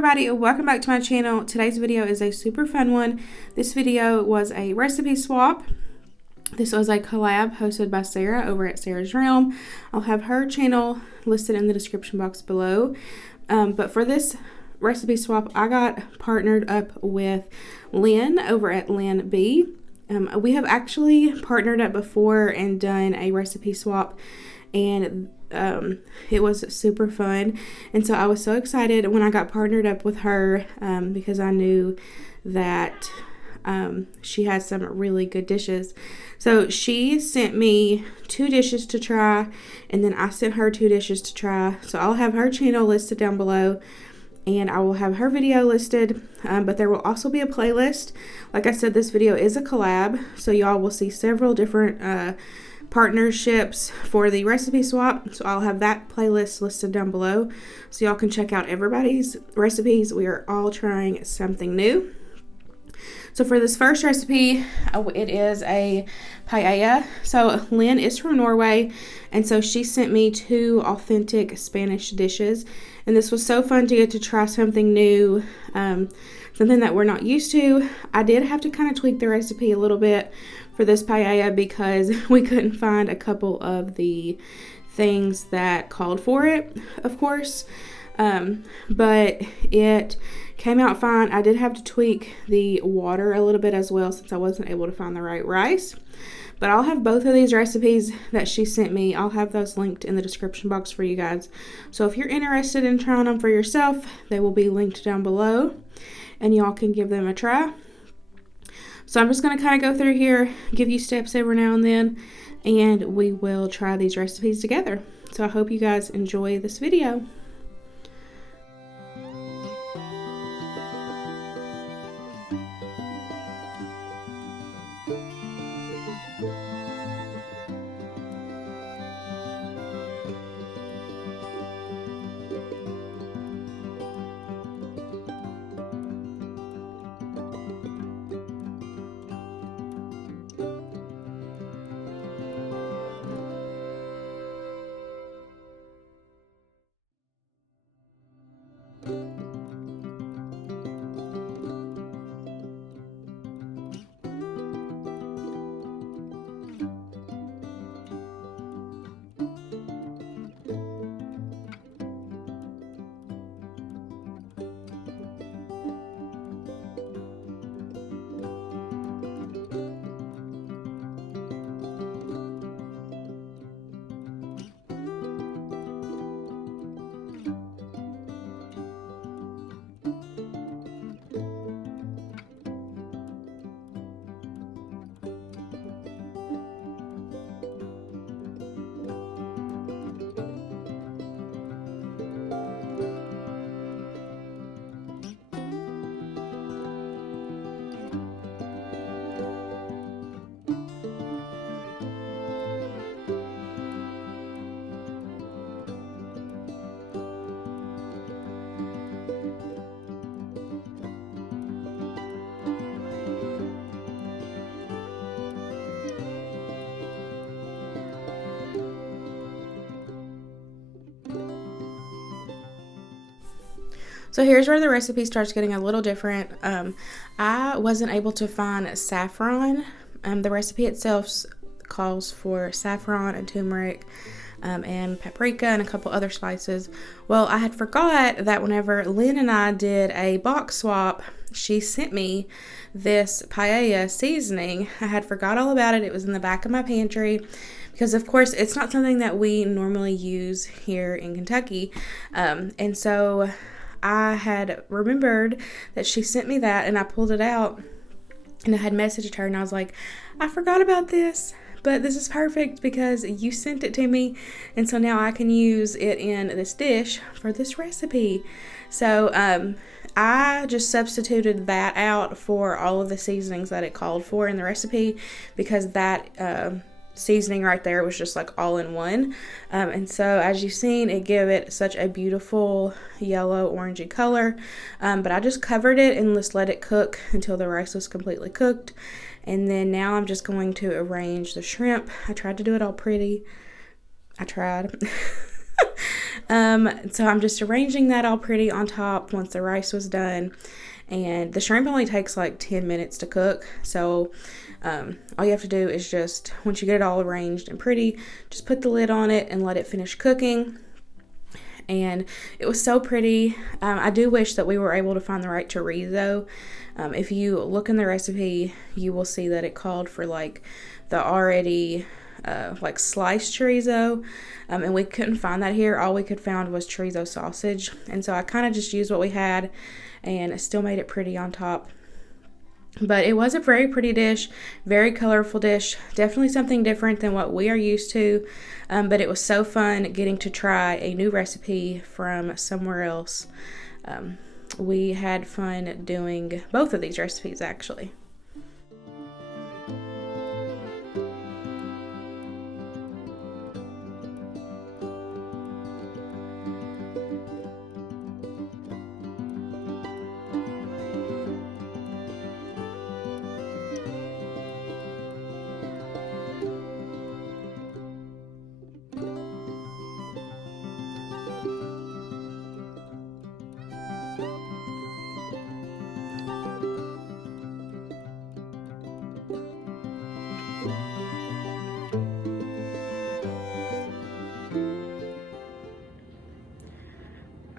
everybody, welcome back to my channel. Today's video is a super fun one. This video was a recipe swap. This was a collab hosted by Sarah over at Sarah's Realm. I'll have her channel listed in the description box below. But for this recipe swap, I got partnered up with Linn over at Linn B. We have actually partnered up before and done a recipe swap, and it was super fun. And so I was so excited when I got partnered up with her because I knew that she has some really good dishes. So she sent me 2 dishes to try, and then I sent her 2 dishes to try. So I'll have her channel listed down below, and I will have her video listed, but there will also be a playlist. Like I said, this video is a collab, so y'all will see several different partnerships for the recipe swap. So I'll have that playlist listed down below so y'all can check out everybody's recipes. We are all trying something new. So for this first recipe, it is a paella. So Linn is from Norway, and so she sent me 2 authentic Spanish dishes, and this was so fun to get to try something new, something that we're not used to. I did have to kind of tweak the recipe a little bit for this paella because we couldn't find a couple of the things that called for it, of course, but it came out fine. I did have to tweak the water a little bit as well since I wasn't able to find the right rice. But I'll have both of these recipes that she sent me. I'll have those linked in the description box for you guys. So if you're interested in trying them for yourself, they will be linked down below, and y'all can give them a try. So I'm just going to kind of go through here, give you steps every now and then, and we will try these recipes together. So I hope you guys enjoy this video. So here's where the recipe starts getting a little different. I wasn't able to find saffron. The recipe itself calls for saffron and turmeric and paprika and a couple other spices. Well, I had forgot that whenever Linn and I did a box swap, she sent me this Paella Seasoning. I had forgot all about it. It was in the back of my pantry because, of course, it's not something that we normally use here in Kentucky. And so I had remembered that she sent me that, and I pulled it out and I had messaged her and I was like, I forgot about this, but this is perfect because you sent it to me, and so now I can use it in this dish for this recipe. So I just substituted that out for all of the seasonings that it called for in the recipe because that seasoning right there was just like all in one, and so as you've seen, it gave it such a beautiful yellow orangey color, but I just covered it and just let it cook until the rice was completely cooked. And then now I'm just going to arrange the shrimp. I tried to do it all pretty. I tried. So I'm just arranging that all pretty on top once the rice was done. And the shrimp only takes like 10 minutes to cook. So all you have to do is just, once you get it all arranged and pretty, just put the lid on it and let it finish cooking. And it was so pretty. I do wish that we were able to find the right chorizo. If you look in the recipe, you will see that it called for like the already like sliced chorizo, and we couldn't find that here. All we could find was chorizo sausage, and so I kind of just used what we had, and it still made it pretty on top. But it was a very pretty dish, very colorful dish, definitely something different than what we are used to, but it was so fun getting to try a new recipe from somewhere else. We had fun doing both of these recipes actually.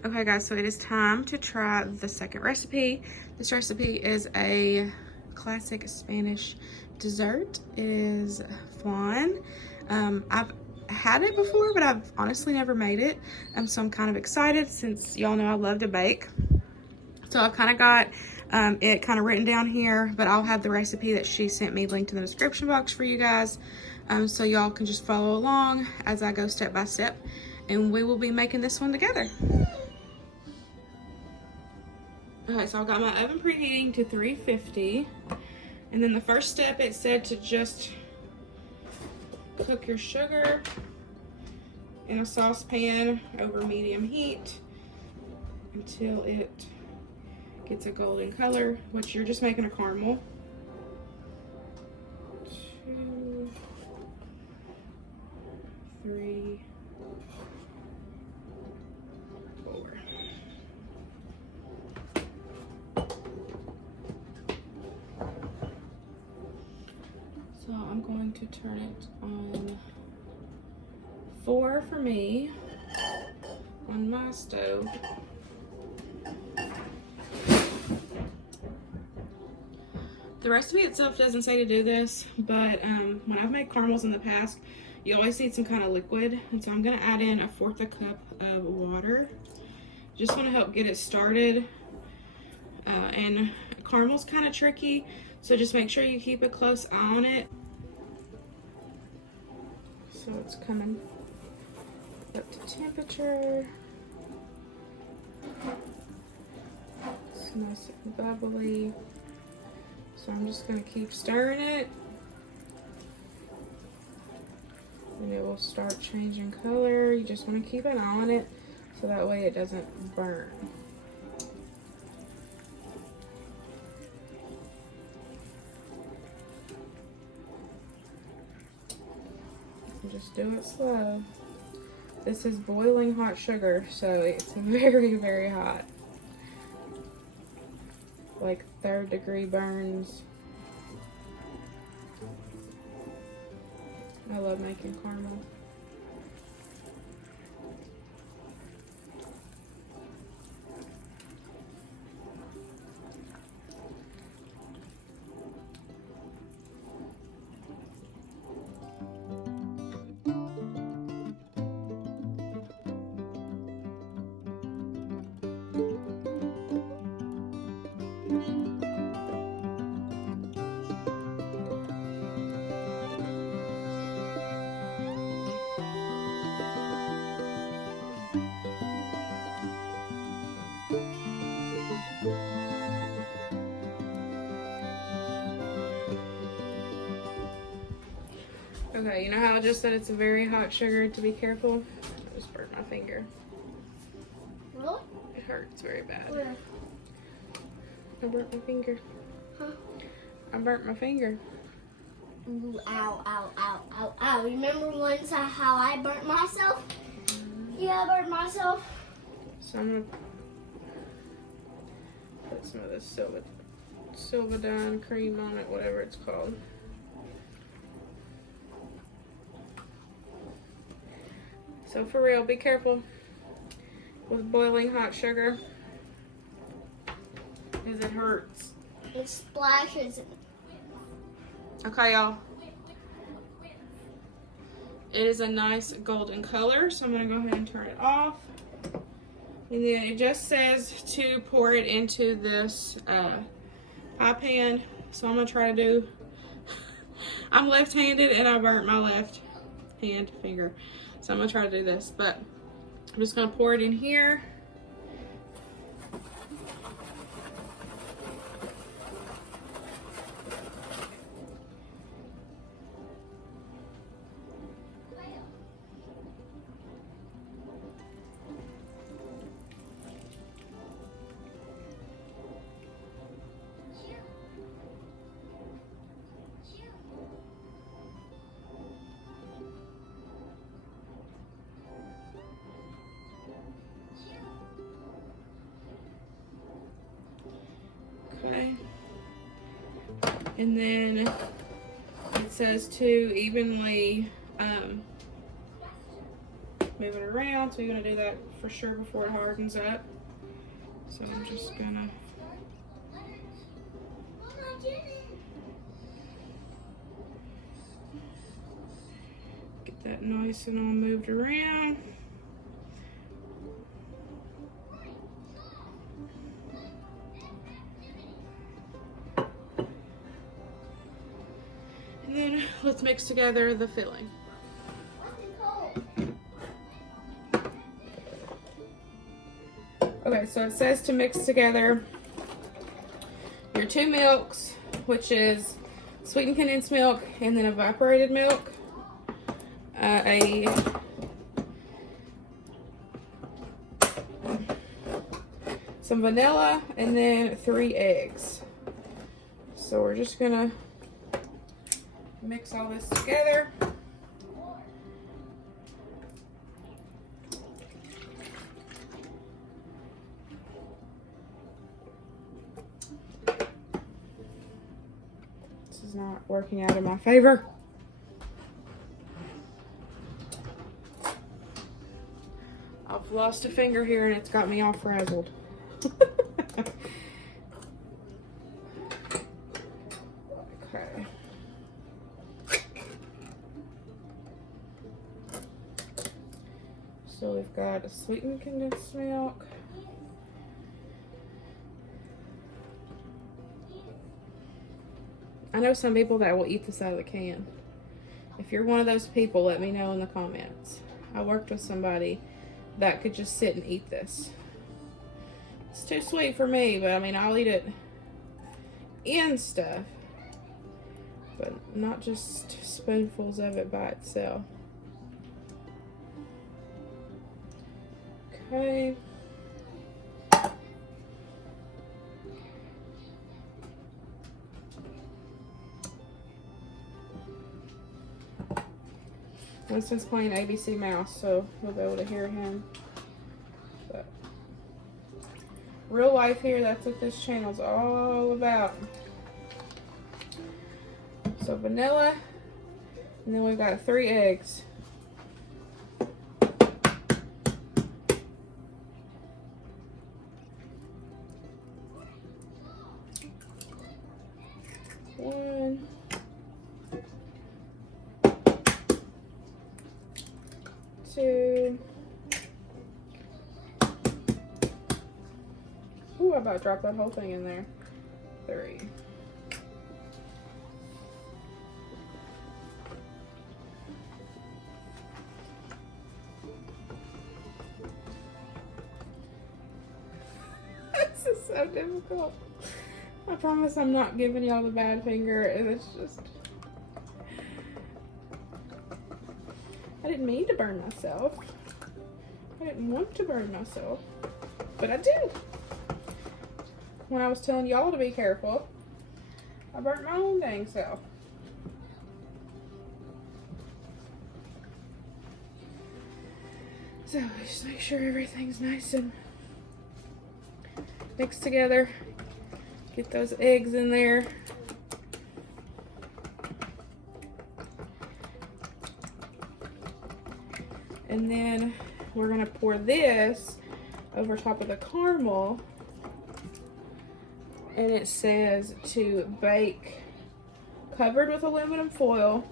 Okay guys, so it is time to try the second recipe. This recipe is a classic Spanish dessert. It is flan. I've had it before, but I've honestly never made it. So I'm kind of excited since y'all know I love to bake. So I've kind of got it kind of written down here, but I'll have the recipe that she sent me linked in the description box for you guys. So y'all can just follow along as I go step by step, and we will be making this one together. Okay, so I've got my oven preheating to 350, and then the first step, it said to just cook your sugar in a saucepan over medium heat until it gets a golden color, which you're just making a caramel. 2, 3, 4. So I'm going to turn it on 4 for me on my stove. The recipe itself doesn't say to do this, but when I've made caramels in the past, you always need some kind of liquid, and so I'm going to add in 1/4 cup of water. Just want to help get it started. And caramel's kind of tricky, so just make sure you keep a close eye on it. So it's coming up to temperature. It's nice and bubbly. So I'm just going to keep stirring it, and it will start changing color. You just want to keep an eye on it so that way it doesn't burn. Just do it slow. This is boiling hot sugar, so it's very, very hot. Like 3rd degree burns. I love making caramel. Okay, you know how I just said it's a very hot sugar to be careful? I just burnt my finger. Really? It hurts very bad. Where? I burnt my finger. Huh? I burnt my finger. Ooh, ow, ow, ow, ow, ow. Remember once how I burnt myself? Yeah, I burned myself. So I'm gonna put some of this Silvadine cream on it, whatever it's called. So for real, be careful with boiling hot sugar, because it hurts. It splashes. Okay, y'all. It is a nice golden color, so I'm going to go ahead and turn it off. And then it just says to pour it into this pie pan. So I'm going to try to do... I'm left-handed and I burnt my left hand finger. So I'm going to try to do this. But I'm just going to pour it in here. Okay. And then it says to evenly move it around. So you're going to do that for sure before it hardens up. So I'm just going to get that nice and all moved around. And then let's mix together the filling. Okay, so it says to mix together your 2 milks, which is sweetened condensed milk and then evaporated milk, some vanilla, and then 3 eggs. So we're just gonna mix all this together. This is not working out in my favor. I've lost a finger here and it's got me all frazzled. Okay. So we've got a sweetened condensed milk. I know some people that will eat this out of the can. If you're one of those people, let me know in the comments. I worked with somebody that could just sit and eat this. It's too sweet for me, but I mean, I'll eat it in stuff, but not just spoonfuls of it by itself. Okay. Winston's playing ABC Mouse, so we'll be able to hear him. But real life here, that's what this channel's all about. So vanilla, and then we've got 3 eggs. One. Two. Ooh, I about dropped that whole thing in there. 3. This is so difficult. I promise I'm not giving y'all the bad finger. It's just... I didn't mean to burn myself. I didn't want to burn myself. But I did. When I was telling y'all to be careful, I burnt my own dang self. So just make sure everything's nice and mixed together. Get those eggs in there. And then we're gonna pour this over top of the caramel. And it says to bake covered with aluminum foil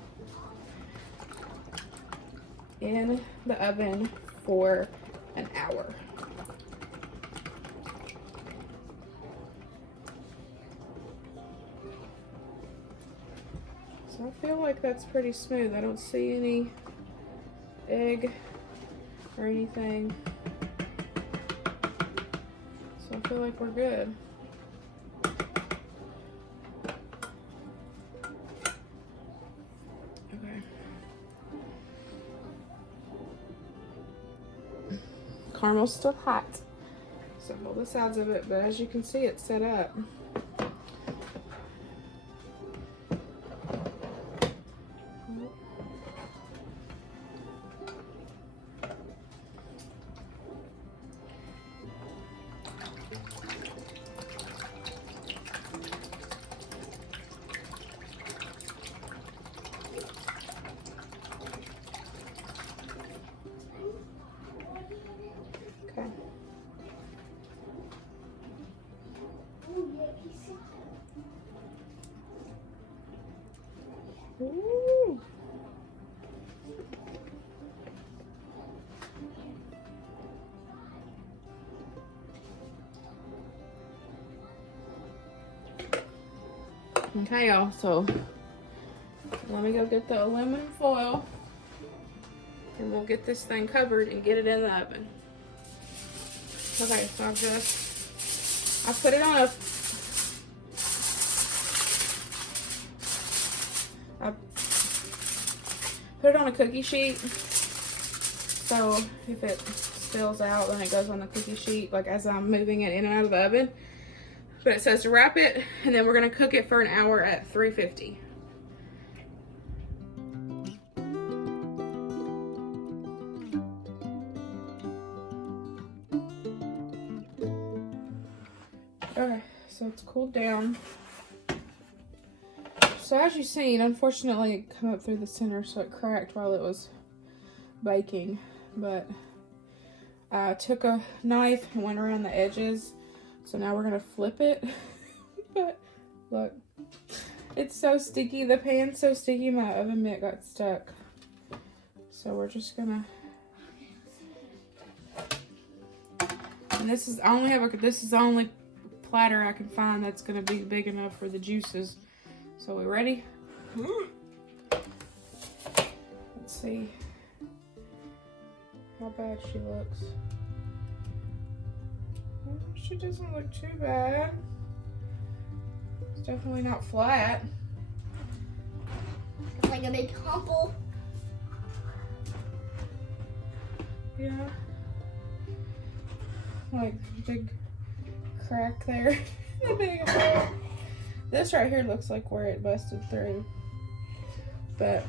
in the oven for an hour. So I feel like that's pretty smooth. I don't see any egg or anything. So I feel like we're good. Okay. Caramel's still hot. So hold the sides of it, but as you can see, it's set up. Okay. Ooh. Okay, y'all, so let me go get the aluminum foil and we'll get this thing covered and get it in the oven. Okay, so I put it on a cookie sheet, so if it spills out then it goes on the cookie sheet like as I'm moving it in and out of the oven. But it says to wrap it and then we're gonna cook it for an hour at 350. Okay, so it's cooled down. So as you've seen, unfortunately it came up through the center, so it cracked while it was baking. But I took a knife and went around the edges. So now we're gonna flip it. But look, it's so sticky. The pan's so sticky, my oven mitt got stuck. So we're just gonna. And this is this is the only platter I can find that's gonna be big enough for the juices. So we ready? Let's see how bad she looks. She doesn't look too bad. It's definitely not flat. It's like a big humble. Yeah. Like big crack there. The big hole. This right here looks like where it busted through. But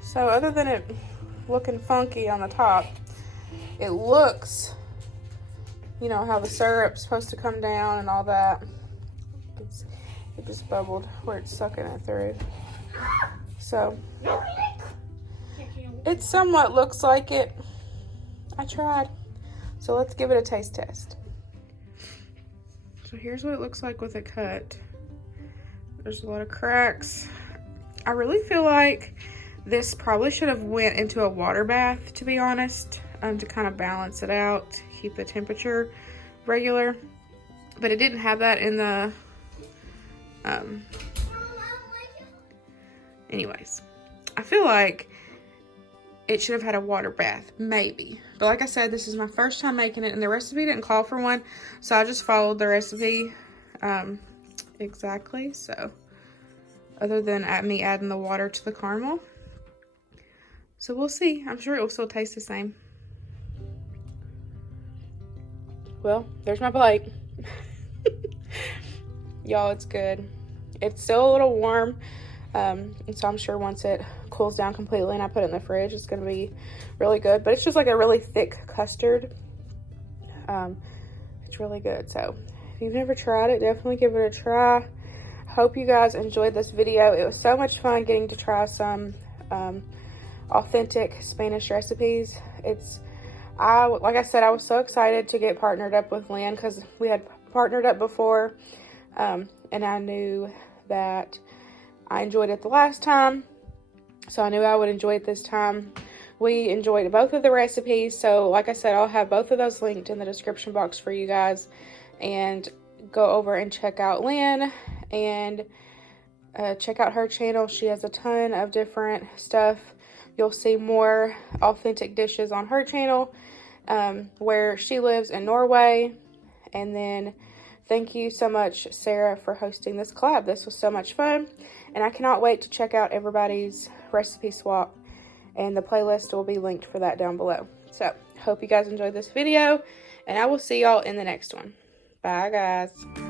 so other than it looking funky on the top, it looks, you know how the syrup's supposed to come down and all that. It just bubbled where it's sucking it through. So it somewhat looks like it. I tried. So let's give it a taste test. So here's what it looks like with it cut. There's a lot of cracks. I really feel like this probably should have went into a water bath, to be honest, to kind of balance it out, keep the temperature regular. But it didn't have that in the, anyways. I feel like it should have had a water bath, maybe. But like I said, this is my first time making it, and the recipe didn't call for one, so I just followed the recipe exactly. So, other than me adding the water to the caramel. So we'll see. I'm sure it will still taste the same. Well, there's my plate. Y'all, it's good. It's still a little warm, and so I'm sure once it cools down completely and I put it in the fridge, it's going to be really good. But it's just like a really thick custard. It's really good. So if you've never tried it, definitely give it a try. Hope you guys enjoyed this video. It was so much fun getting to try some authentic Spanish recipes. Like I said, I was so excited to get partnered up with Linn because we had partnered up before, and I knew that I enjoyed it the last time, so I knew I would enjoy it this time. We enjoyed both of the recipes, so like I said, I'll have both of those linked in the description box for you guys, and go over and check out Linn and check out her channel. She has a ton of different stuff. You'll see more authentic dishes on her channel, where she lives in Norway. And then thank you so much, Sarah, for hosting this collab. This was so much fun, and I cannot wait to check out everybody's recipe swap, and the playlist will be linked for that down below. So hope you guys enjoyed this video, and I will see y'all in the next one. Bye, guys.